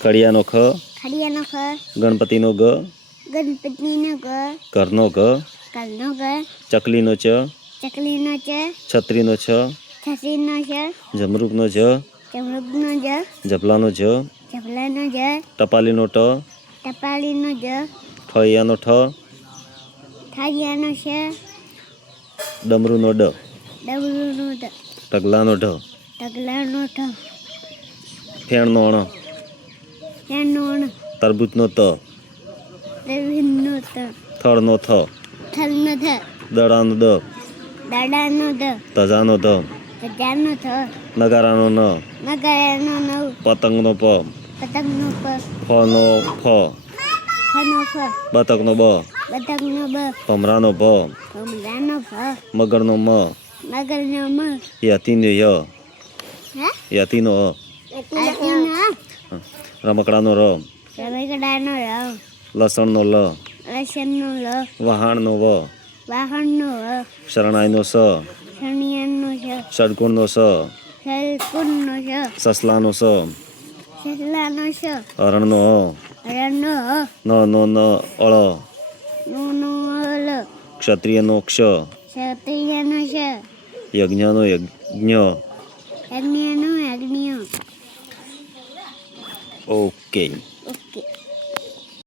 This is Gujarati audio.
ખડિયાનો ખ. ખડિયાનો ખ. ગણપતિનો ગ. ગણપતિનો ગ. ઘરનો ઘ. ઘરનો ગ. ચકલીનો ચ. ચકલીનો ચ. છત્રીનો છ. છત્રીનો છ. જમરૂકનો જ. જમરૂકનો જ. જભલાનો જ. જભલાનો જ. ટપાલીનો ટ. ટપાલીનો જ. ઠળિયાનો ઠ. ઠળિયાનો શ. ડમરૂનો ડ. ડમરૂનો ડ. ઢગલાનો ઢ. ઢગલાનો ઢ. ફેણનો અણ. ફેણનો અણ. તરબૂચનો ત. તરબૂચનો ત. થળનો થ. થળનો થ. દડાનો દ. દડાનો દ. ધજાનો ધ. ધજાનો ધ. નગારાનો ન. નગારાનો નવ. પતંગનો પ. પતંગનો પ. ફનો ફ. ફનો ફ. બતકનો બ. બતકનો બ. ભમરાનો ભ. ભમરાનો ભ. મગરનો મ. મગરનો મ. યતીનો ય. હે? યતીનો અ. યતીનો અ. રમકડાનો ર. રમકડાનો ર. લસણનો લ. લસણનો લ. વહાણનો વ. વાહણનો વ. શરણાઈનો સ. શરણિયાનો સ. ષડકુણનો સ. ષડકુણનો સ. સસલાનો સ. સસલાનો સ. હરણનો અ. હરણનો અ. નો ન અળ. નો અલ. ક્ષત્રિયનો ક્ષ. ક્ષત્રિયનો ક્ષ. યજ્ઞનો યજ્ઞ. યજ્ઞનો યજ્ઞ. ઓકે. ઓકે.